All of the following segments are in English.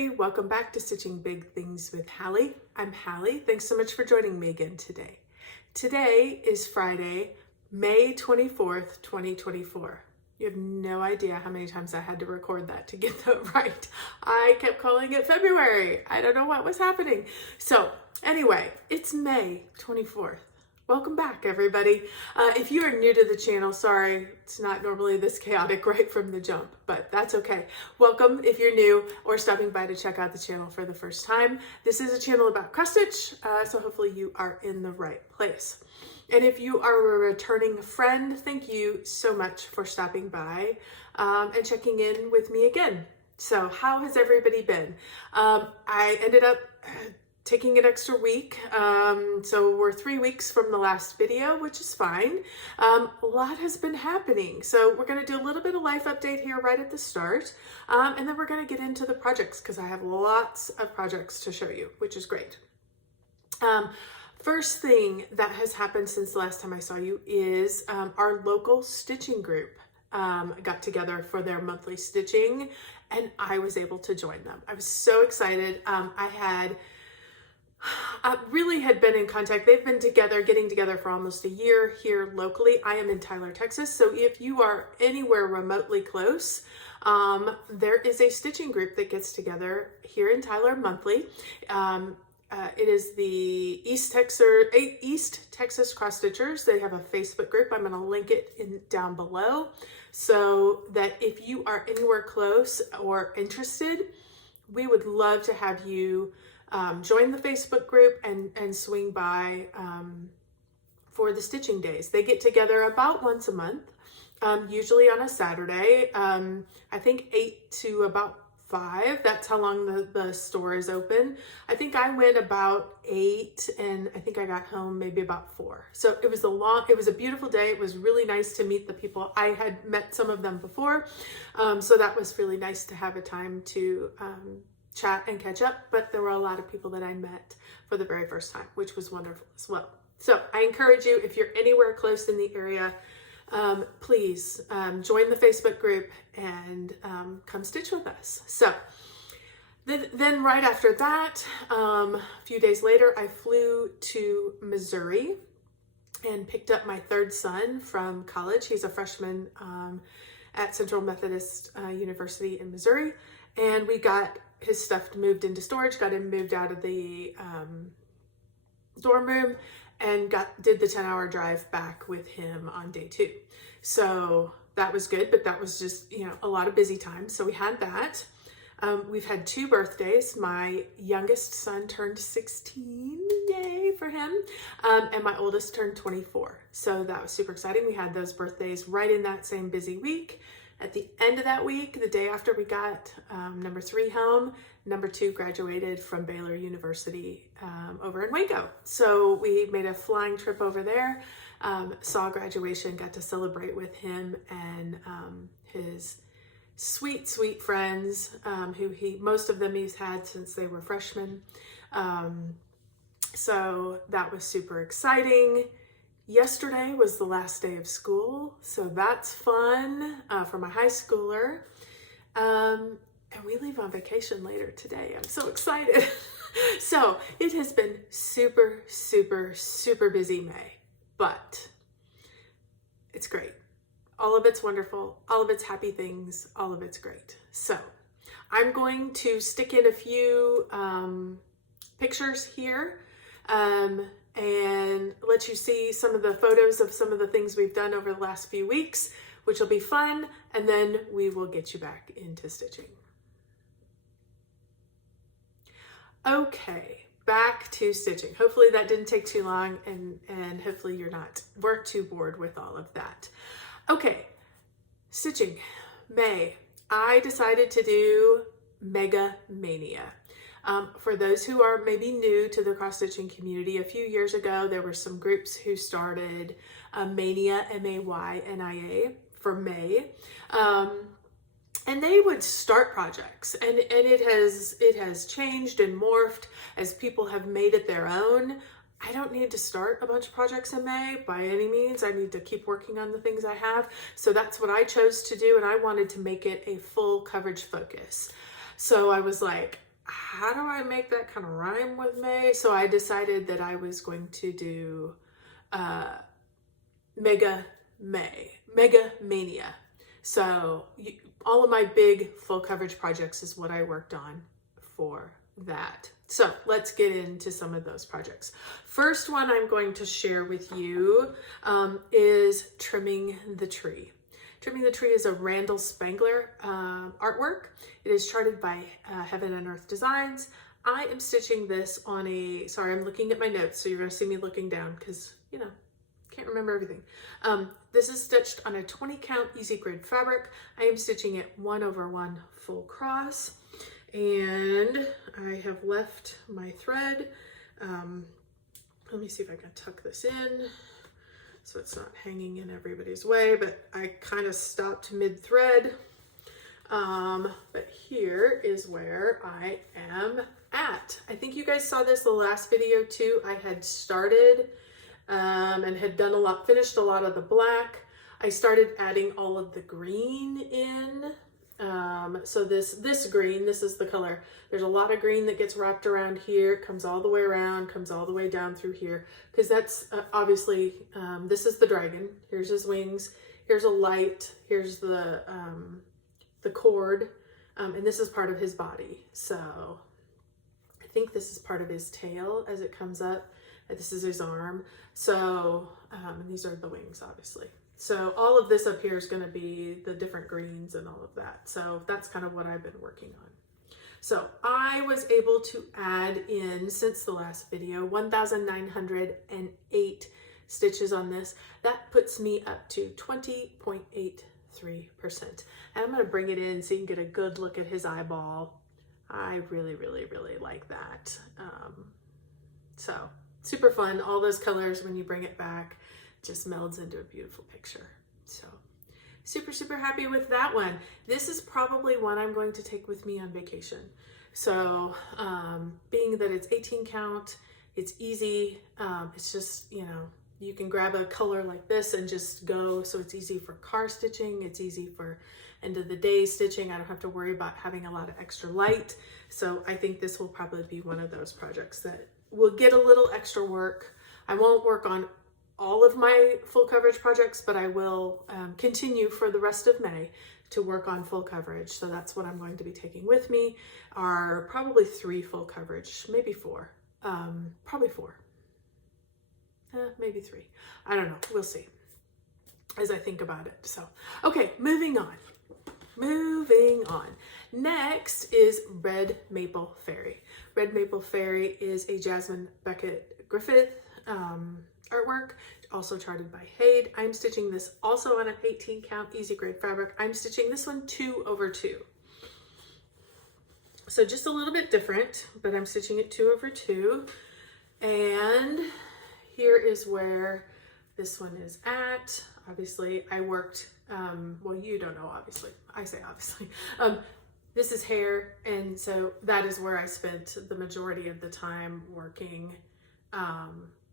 everybody, welcome back to Stitching Big Things with Hallie. I'm Hallie. Thanks so much for joining me again today. Today is Friday, May 24th, 2024. You have no idea how many times I had to record that to get that right. I kept calling it February. I don't know what was happening. So anyway, it's May 24th. Welcome back, everybody. If you are new to the channel, sorry, it's not normally this chaotic right from the jump, but that's okay. Welcome if you're new or stopping by to check out the channel for the first time. This is a channel about cross stitch, so hopefully you are in the right place. And if you are a returning friend, thank you so much for stopping by and checking in with me again. So how has everybody been? I ended up taking an extra week, so we're 3 weeks from the last video, which is fine. A lot has been happening, so we're going to do a little bit of life update here right at the start, and then we're going to get into the projects because I have lots of projects to show you, which is great. First thing that has happened since the last time I saw you is our local stitching group got together for their monthly stitching, and I was able to join them. I was so excited. I really had been in contact. They've been together, getting together for almost a year here locally. I am in Tyler, Texas. So if you are anywhere remotely close, there is a stitching group that gets together here in Tyler monthly. It is the East Texas Cross Stitchers. They have a Facebook group. I'm going to link it down below so that if you are anywhere close or interested, we would love to have you join the Facebook group and swing by for the stitching days. They get together about once a month, usually on a Saturday. I think 8 to about 5. That's how long the store is open. I think I went about 8 and I think I got home maybe about 4. So it was a beautiful day. It was really nice to meet the people. I had met some of them before. So that was really nice to have a time to chat and catch up, but there were a lot of people that I met for the very first time, which was wonderful as well. So I encourage you, if you're anywhere close in the area, please join the Facebook group and come stitch with us. So then right after that, a few days later, I flew to Missouri and picked up my third son from college. He's a freshman at Central Methodist University in Missouri, and we got his stuff moved into storage, got him moved out of the dorm room, and did the 10-hour drive back with him on day 2. So that was good, but that was just, a lot of busy time. So we had that. We've had 2 birthdays. My youngest son turned 16, yay for him, and my oldest turned 24. So that was super exciting. We had those birthdays right in that same busy week. At the end of that week, the day after we got number 3 home, number 2 graduated from Baylor University over in Waco. So we made a flying trip over there, saw graduation, got to celebrate with him and his sweet, sweet friends, most of them he's had since they were freshmen. So that was super exciting. Yesterday was the last day of school, so that's fun for my high schooler. And we leave on vacation later today. I'm so excited. So it has been super, super, super busy May, but it's great. All of it's wonderful. All of it's happy things. All of it's great. So I'm going to stick in a few pictures here and let you see some of the photos of some of the things we've done over the last few weeks, which will be fun, and then we will get you back into stitching. Okay, back to stitching. Hopefully that didn't take too long, and hopefully you weren't too bored with all of that. Okay, stitching. May. I decided to do Mega Maynia. For those who are maybe new to the cross-stitching community, a few years ago, there were some groups who started Maynia, M-A-Y-N-I-A, for May. And they would start projects, and it has changed and morphed as people have made it their own. I don't need to start a bunch of projects in May by any means. I need to keep working on the things I have. So that's what I chose to do, and I wanted to make it a full coverage focus. So I was like, how do I make that kind of rhyme with May? So I decided that I was going to do Mega Maynia. So all of my big full coverage projects is what I worked on for that. So let's get into some of those projects. First one I'm going to share with you is Trimming the Tree. Trimming the Tree is a Randall Spangler artwork. It is charted by Heaven and Earth Designs. I am stitching this on a, sorry, I'm looking at my notes, so you're gonna see me looking down because, you know, can't remember everything. This is stitched on a 20 count easy grid fabric. I am stitching it 1/1 full cross, and I have left my thread. Let me see if I can tuck this in so it's not hanging in everybody's way, but I kind of stopped mid-thread. But here is where I am at. I think you guys saw this the last video too. I had started and had done finished a lot of the black. I started adding all of the green in. So this green, this is the color. There's a lot of green that gets wrapped around here, comes all the way around, comes all the way down through here, because that's obviously, this is the dragon. Here's his wings. Here's a light. Here's the cord, and this is part of his body. So I think this is part of his tail as it comes up. This is his arm. So, and these are the wings, obviously. So all of this up here is going to be the different greens and all of that. So that's kind of what I've been working on. So I was able to add in, since the last video, 1,908 stitches on this. That puts me up to 20.83%. And I'm going to bring it in so you can get a good look at his eyeball. I really, really, really like that. So super fun. All those colors, when you bring it back, just melds into a beautiful picture. So super, super happy with that one. This is probably one I'm going to take with me on vacation. So being that it's 18 count, it's easy. It's just, you know, you can grab a color like this and just go. So it's easy for car stitching. It's easy for end of the day stitching. I don't have to worry about having a lot of extra light. So I think this will probably be one of those projects that will get a little extra work. I won't work on all of my full coverage projects, but I will continue for the rest of May to work on full coverage. So that's what I'm going to be taking with me, are probably 3 full coverage, maybe 4, probably 4, maybe 3. I don't know, we'll see as I think about it. So, okay, moving on. Next is Red Maple Fairy. Red Maple Fairy is a Jasmine Beckett Griffith artwork, also charted by Hayde. I'm stitching this also on an 18 count easy grade fabric. I'm stitching this one 2/2. So just a little bit different, but I'm stitching it 2/2. And here is where this one is at. Obviously I worked, well, you don't know, obviously, I say obviously. This is hair, and so that is where I spent the majority of the time working.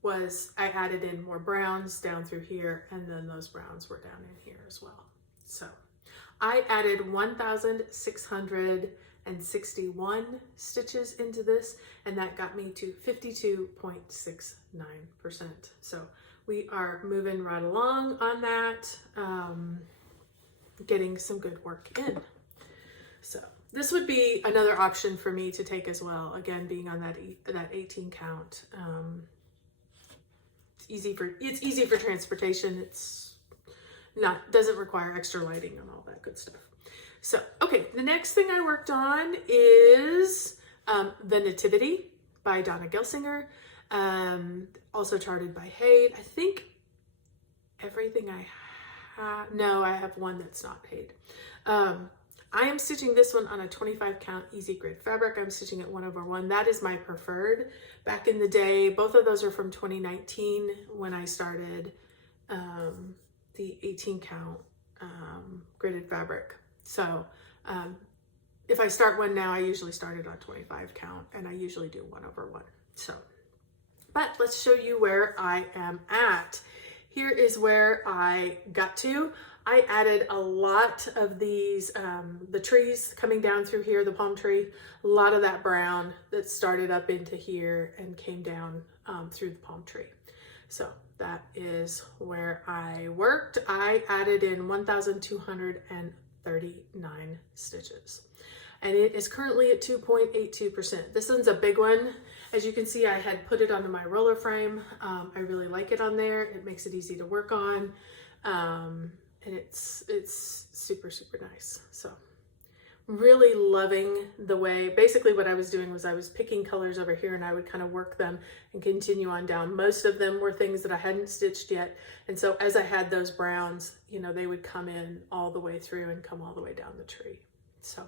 Was I added in more browns down through here, and then those browns were down in here as well. So I added 1,661 stitches into this, and that got me to 52.69%. So we are moving right along on that, getting some good work in. So this would be another option for me to take as well. Again, being on that 18 count. It's easy for transportation. It's doesn't require extra lighting and all that good stuff. So, okay, the next thing I worked on is the Nativity by Donna Gelsinger, also charted by Hayde. I think everything I have, no, I have one that's not Hayde. I am stitching this one on a 25 count easy grid fabric. I'm stitching it 1/1. That is my preferred. Back in the day, both of those are from 2019 when I started the 18 count gridded fabric. So if I start one now, I usually start it on 25 count, and I usually do 1/1. So, but let's show you where I am at. Here is where I got to. I added a lot of these, the trees coming down through here, the palm tree, a lot of that brown that started up into here and came down through the palm tree. So that is where I worked. I added in 1,239 stitches. And it is currently at 2.82%. This one's a big one. As you can see, I had put it onto my roller frame. I really like it on there. It makes it easy to work on. And it's super, super nice. So really loving the way, basically what I was doing was I was picking colors over here and I would kind of work them and continue on down. Most of them were things that I hadn't stitched yet. And so as I had those browns, you know, they would come in all the way through and come all the way down the tree. So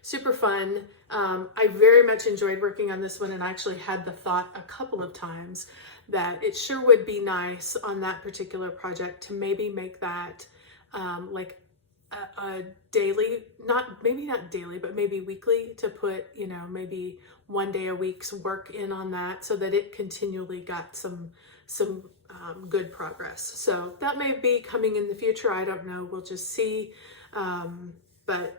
super fun. I very much enjoyed working on this one, and I actually had the thought a couple of times that it sure would be nice on that particular project to maybe make that like a daily, maybe not daily, but maybe weekly, to put, you know, maybe one day a week's work in on that so that it continually got some good progress. So that may be coming in the future. I don't know. We'll just see. But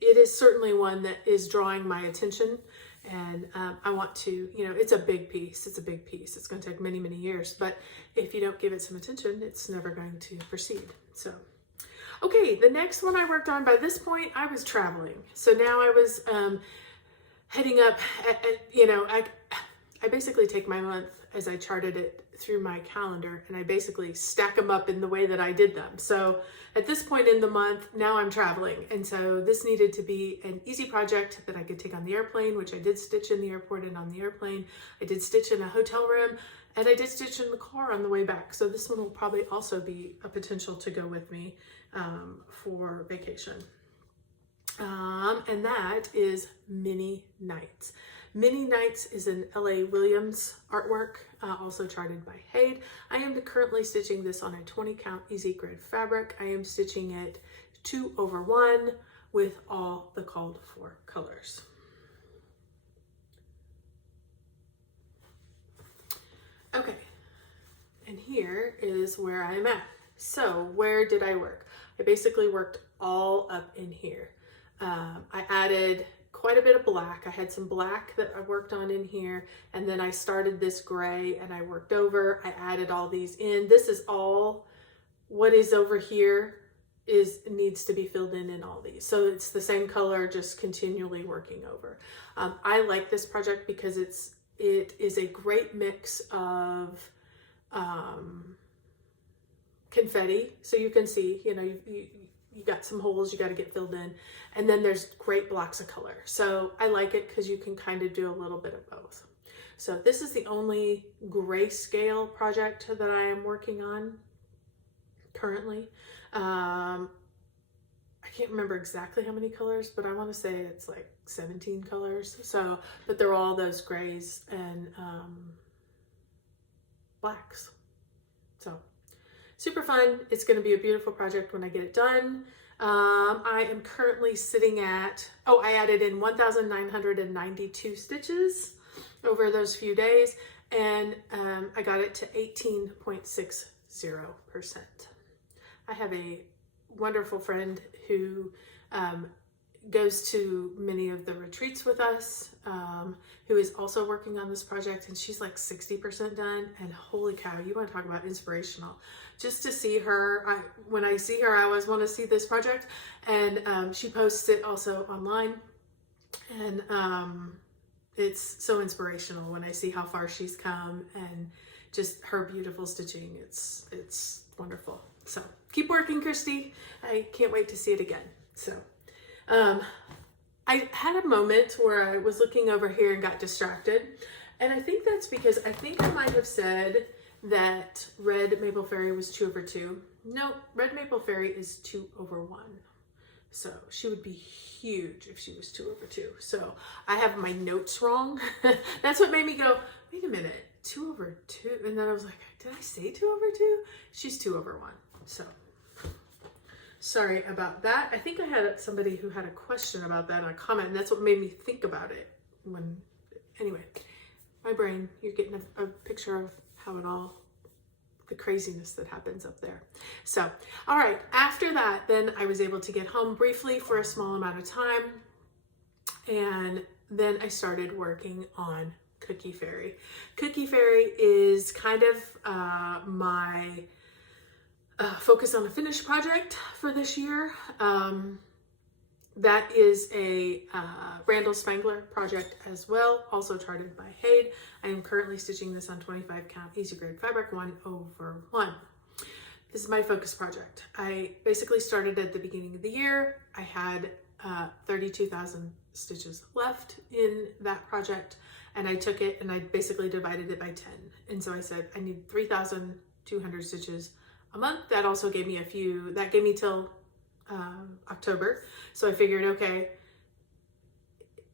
it is certainly one that is drawing my attention, and I want to, you know, it's a big piece. It's a big piece. It's going to take many, many years, but if you don't give it some attention, it's never going to proceed. So, okay, the next one I worked on, by this point, I was traveling. So now I was heading up, you know, I basically take my month as I charted it through my calendar, and I basically stack them up in the way that I did them. So at this point in the month, now I'm traveling. And so this needed to be an easy project that I could take on the airplane, which I did stitch in the airport and on the airplane. I did stitch in a hotel room, and I did stitch in the car on the way back. So this one will probably also be a potential to go with me for vacation. And that is Mini Nights. Mini Nights is an L.A. Williams artwork, also charted by Hayde. I am currently stitching this on a 20 count easy grid fabric. I am stitching it 2/1 with all the called for colors. Okay, and here is where I am at. So where did I work? I basically worked all up in here. I added quite a bit of black. I had some black that I worked on in here, and then I started this gray and I worked over. I added all these in. This is all what is over here needs to be filled in all these. So it's the same color, just continually working over. I like this project because it is a great mix of confetti. So you can see, you know, you got some holes you got to get filled in, and then there's great blocks of color. So I like it because you can kind of do a little bit of both. So this is the only grayscale project that I am working on currently. I can't remember exactly how many colors, but I want to say it's like 17 colors. So, but they're all those grays and blacks. So super fun. It's going to be a beautiful project when I get it done. I am currently sitting at, I added in 1,992 stitches over those few days, and I got it to 18.60%. I have a wonderful friend who goes to many of the retreats with us, who is also working on this project, and she's like 60% done, and holy cow, you want to talk about inspirational. Just to see her, when I see her, I always want to see this project, and she posts it also online, and it's so inspirational when I see how far she's come and just her beautiful stitching. It's wonderful. So keep working, Christy. I can't wait to see it again. So I had a moment where I was looking over here and got distracted, and I think that's because I think I might have said that Red Maple Fairy was 2/2. No, Red Maple Fairy is 2/1. So she would be huge if she was 2/2. So I have my notes wrong. That's what made me go, wait a minute, 2/2. And then I was like, did I say 2/2? She's 2/1. So sorry about that. I think I had somebody who had a question about that in a comment, and that's what made me think about it. Anyway, my brain, you're getting a picture of how it all the craziness that happens up there. So, all right, after that, then I was able to get home briefly for a small amount of time. And then I started working on Cookie Fairy. Cookie Fairy is kind of my focus on a finished project for this year. That is a Randall Spangler project as well, also charted by Hayde. I am currently stitching this on 25 count easy grade fabric 1/1. This is my focus project. I basically started at the beginning of the year. I had 32,000 stitches left in that project, and I took it and I basically divided it by 10. And so I said, I need 3,200 stitches a month. That also gave me that gave me till October. So I figured, okay,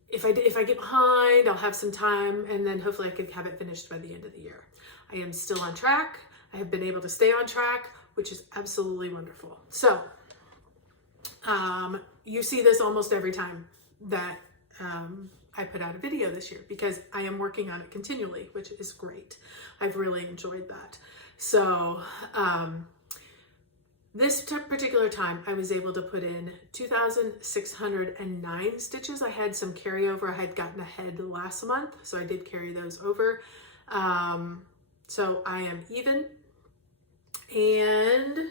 if I get behind, I'll have some time, and then hopefully I could have it finished by the end of the year. I am still on track. I have been able to stay on track, which is absolutely wonderful. So you see this almost every time that I put out a video this year, because I am working on it continually, which is great. I've really enjoyed that. So this particular time, I was able to put in 2,609 stitches. I had some carryover. I had gotten ahead last month, so I did carry those over. So I am even, and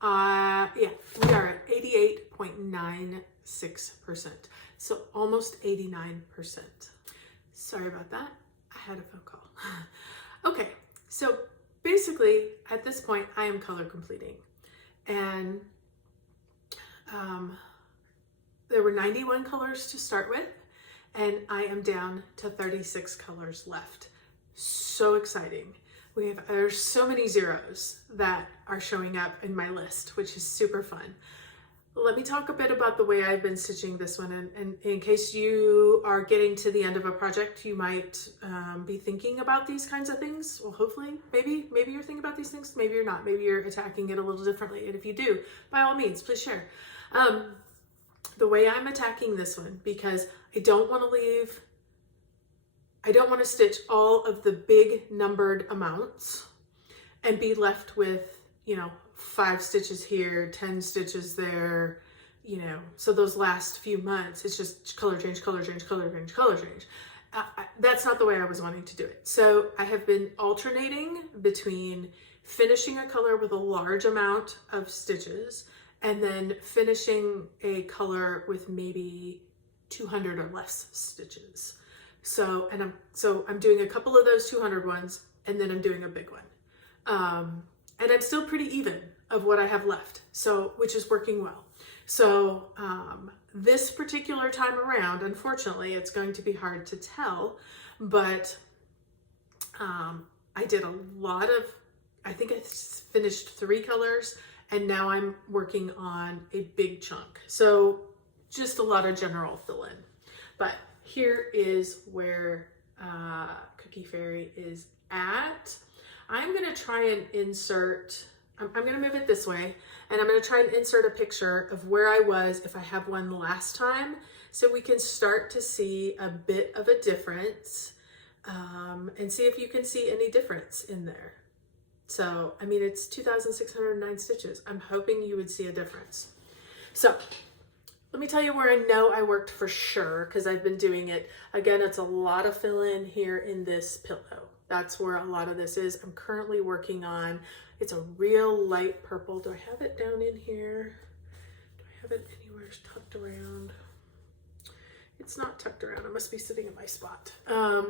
yeah, we are at 88.96%, so almost 89%. Sorry about that. I had a phone call. Okay, so basically, at this point, I am color completing, and there were 91 colors to start with, and I am down to 36 colors left. So exciting. There's so many zeros that are showing up in my list, which is super fun. Let me talk a bit about the way I've been stitching this one, and in case you are getting to the end of a project, you might be thinking about these kinds of things. Well, hopefully, maybe you're thinking about these things, maybe you're not. Maybe you're attacking it a little differently, and if you do, by all means, please share. The way I'm attacking this one, because I don't want to stitch all of the big numbered amounts and be left with, 5 stitches here, 10 stitches there, so those last few months, it's just color change, color change, color change, color change. That's not the way I was wanting to do it. So I have been alternating between finishing a color with a large amount of stitches and then finishing a color with maybe 200 or less stitches. So I'm doing a couple of those 200 ones, and then I'm doing a big one. And I'm still pretty even of what I have left, which is working well. So this particular time around, unfortunately, it's going to be hard to tell, but I did a lot of, I think I finished 3 colors, and now I'm working on a big chunk. So just a lot of general fill-in. But here is where Cookie Fairy is at. I'm gonna try and insert, I'm gonna move it this way, and I'm gonna try and insert a picture of where I was if I have one last time, so we can start to see a bit of a difference, and see if you can see any difference in there. So, I mean, it's 2,609 stitches. I'm hoping you would see a difference. So, let me tell you where I know I worked for sure, because I've been doing it. Again, it's a lot of fill-in here in this pillow. That's where a lot of this is. I'm currently working on, it's a real light purple. Do I have it down in here? Do I have it anywhere tucked around? It's not tucked around. It must be sitting in my spot.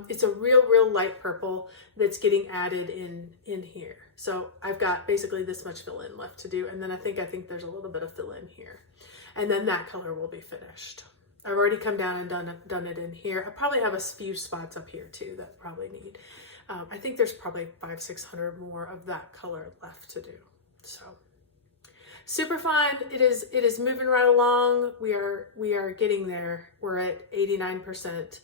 It's a real light purple that's getting added in here. So I've got basically this much fill-in left to do, and then I think there's a little bit of fill-in here. And then that color will be finished. I've already come down and done it in here. I probably have a few spots up here too that probably need. I think there's probably 500-600 more of that color left to do. So super fun. It is moving right along. We are getting there. We're at 89%.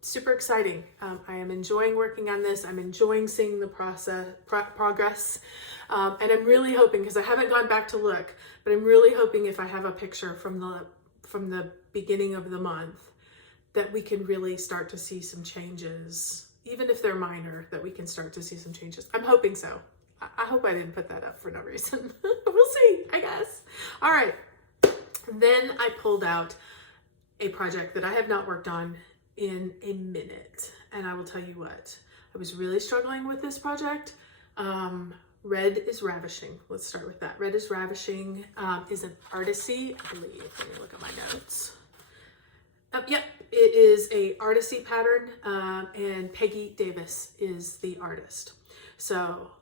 Super exciting. I am enjoying working on this. I'm enjoying seeing the progress. And I'm really hoping, because I haven't gone back to look, but I'm really hoping if I have a picture from the beginning of the month, that we can really start to see some changes even if they're minor, that we can start to see some changes. I'm hoping so. I hope I didn't put that up for no reason. We'll see, I guess. All right. Then I pulled out a project that I have not worked on in a minute. And I will tell you what, I was really struggling with this project. Red is Ravishing. Let's start with that. Red is Ravishing is an artisy, I believe. Let me look at my notes. Yep, it is a artisy pattern, and Peggy Davis is the artist. So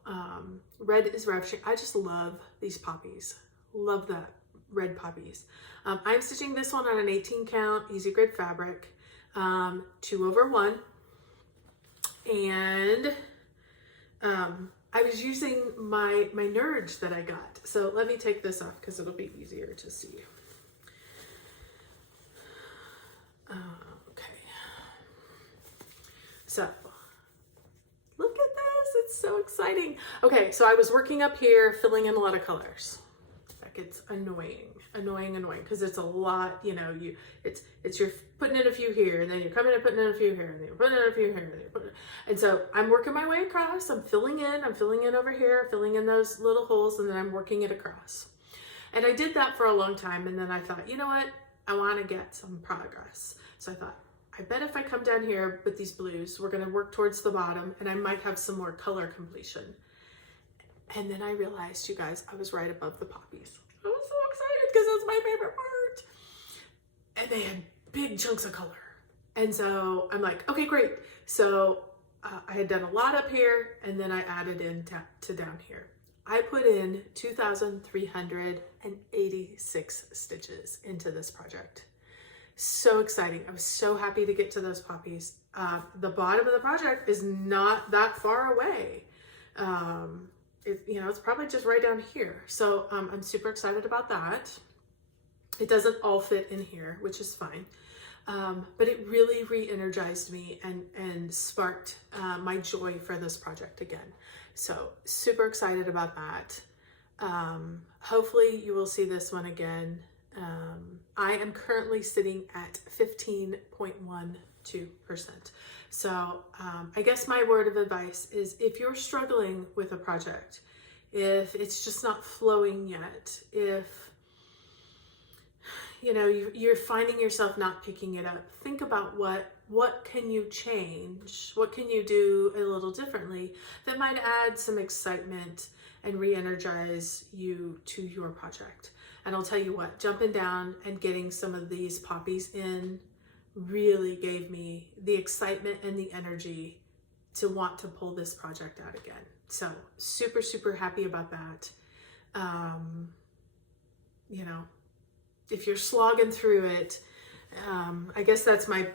Red is Ravishing. I just love these poppies. Love that red poppies. I'm stitching this one on an 18 count easy grid fabric, 2/1, and I was using my Nerge that I got. So let me take this off because it'll be easier to see. Okay. So look at this, it's so exciting. Okay, so I was working up here, filling in a lot of colors. That gets annoying, because it's a lot, you know, it's you're putting in a few here, and then you're coming and putting in a few here, and then you're putting in a few here, and then you're putting in, and so I'm working my way across, I'm filling in over here, filling in those little holes, and then I'm working it across. And I did that for a long time, and then I thought, you know what, I want to get some progress. So I thought, I bet if I come down here with these blues, we're going to work towards the bottom, and I might have some more color completion. And then I realized, you guys, I was right above the poppies. I was so excited because that's my favorite part. And they had big chunks of color. And so I'm like, okay, great. So I had done a lot up here, and then I added in to down here. I put in 2,386 stitches into this project. So exciting. I was so happy to get to those poppies. The bottom of the project is not that far away. It's probably just right down here. So I'm super excited about that. It doesn't all fit in here, which is fine. But it really re-energized me and sparked my joy for this project again. So super excited about that. Hopefully you will see this one again. I am currently sitting at 15.12%. So I guess my word of advice is, if you're struggling with a project, if it's just not flowing yet, if you're finding yourself not picking it up, think about what can you change? What can you do a little differently that might add some excitement and re-energize you to your project? And I'll tell you what, jumping down and getting some of these poppies in really gave me the excitement and the energy to want to pull this project out again. So super, super happy about that. If you're slogging through it, I guess that's my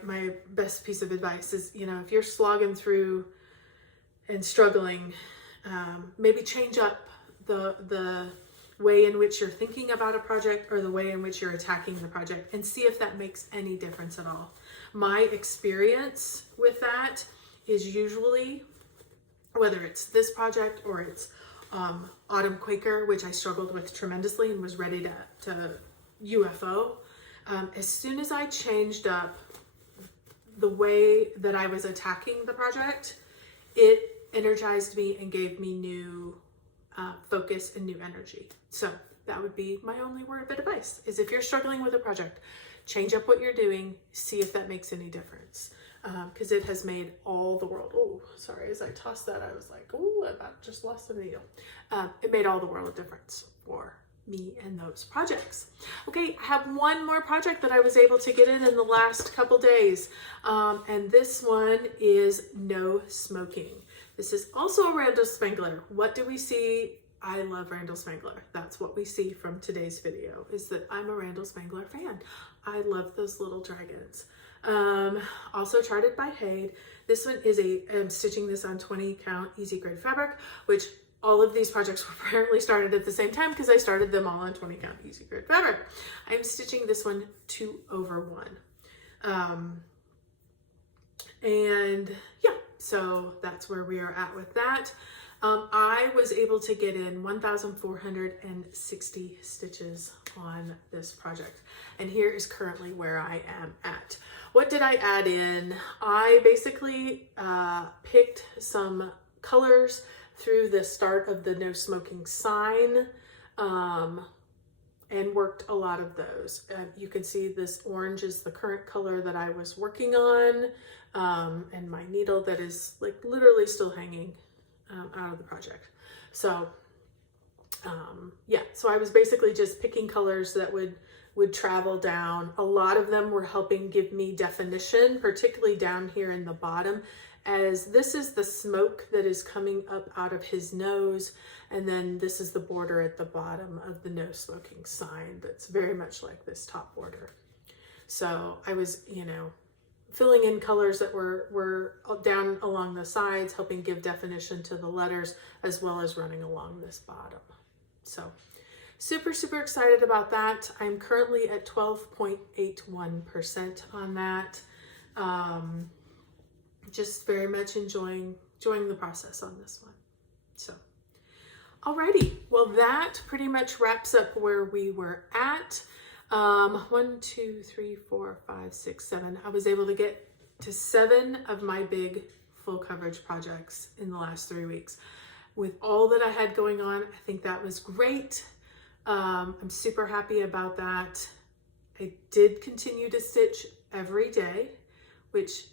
best piece of advice is, if you're slogging through and struggling, maybe change up the way in which you're thinking about a project, or the way in which you're attacking the project, and see if that makes any difference at all. My experience with that is usually, whether it's this project or it's Autumn Quaker, which I struggled with tremendously and was ready to UFO, as soon as I changed up the way that I was attacking the project, it energized me and gave me new focus and new energy. So that would be my only word of advice, is if you're struggling with a project, change up what you're doing, see if that makes any difference. Because it has made all the world. Oh, sorry, as I tossed that, I was like, oh, I about just lost the needle. It made all the world of difference for me and those projects. Okay, I have one more project that I was able to get in the last couple days. And this one is No Smoking. This is also a Randall Spangler. What do we see? I love Randall Spangler. That's what we see from today's video, is that I'm a Randall Spangler fan. I love those little dragons. Also charted by Haid. This one is I'm stitching this on 20 count easy grade fabric, which all of these projects were apparently started at the same time because I started them all on 20 count easy grade fabric. I'm stitching this one 2/1. And yeah, so that's where we are at with that. I was able to get in 1,460 stitches on this project. And here is currently where I am at. What did I add in? I basically picked some colors through the start of the no smoking sign and worked a lot of those. You can see this orange is the current color that I was working on, and my needle that is like literally still hanging out of the project. So yeah, so I was basically just picking colors that would travel down. A lot of them were helping give me definition, particularly down here in the bottom, as this is the smoke that is coming up out of his nose, and then this is the border at the bottom of the no smoking sign that's very much like this top border. So I was, you know, filling in colors that were down along the sides, helping give definition to the letters, as well as running along this bottom. So super, super excited about that. I'm currently at 12.81% on that. Just very much enjoying the process on this one. So, alrighty. Well, that pretty much wraps up where we were at. 1, 2, 3, 4, 5, 6, 7. I was able to get to 7 of my big full coverage projects in the last 3 weeks. With all that I had going on, I think that was great. I'm super happy about that. I did continue to stitch every day, which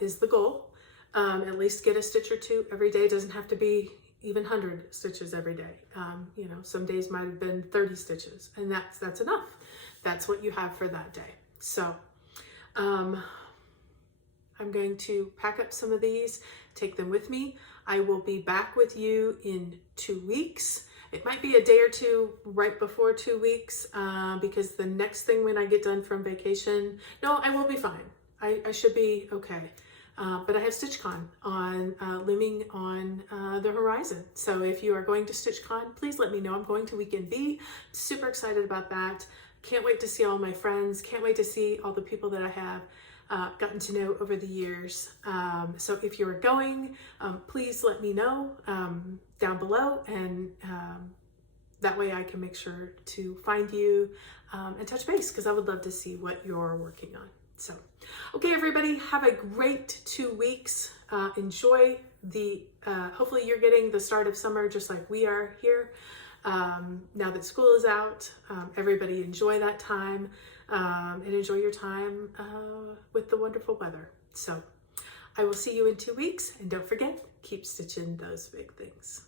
is the goal. At least get a stitch or two every day. Doesn't have to be even 100 stitches every day. You know, some days might have been 30 stitches, and that's enough. That's what you have for that day. So I'm going to pack up some of these, take them with me. I will be back with you in 2 weeks. It might be a day or two right before 2 weeks, because the next thing when I get done from vacation, no, I will be fine. I should be okay. But I have StitchCon on looming on the horizon. So if you are going to StitchCon, please let me know. I'm going to Weekend B. Super excited about that. Can't wait to see all my friends. Can't wait to see all the people that I have gotten to know over the years. So if you're going, please let me know down below, and that way I can make sure to find you and touch base, because I would love to see what you're working on. So, okay, everybody, have a great 2 weeks. Enjoy the, hopefully you're getting the start of summer just like we are here. Now that school is out, everybody enjoy that time and enjoy your time with the wonderful weather. So I will see you in 2 weeks, and don't forget, keep stitching those big things.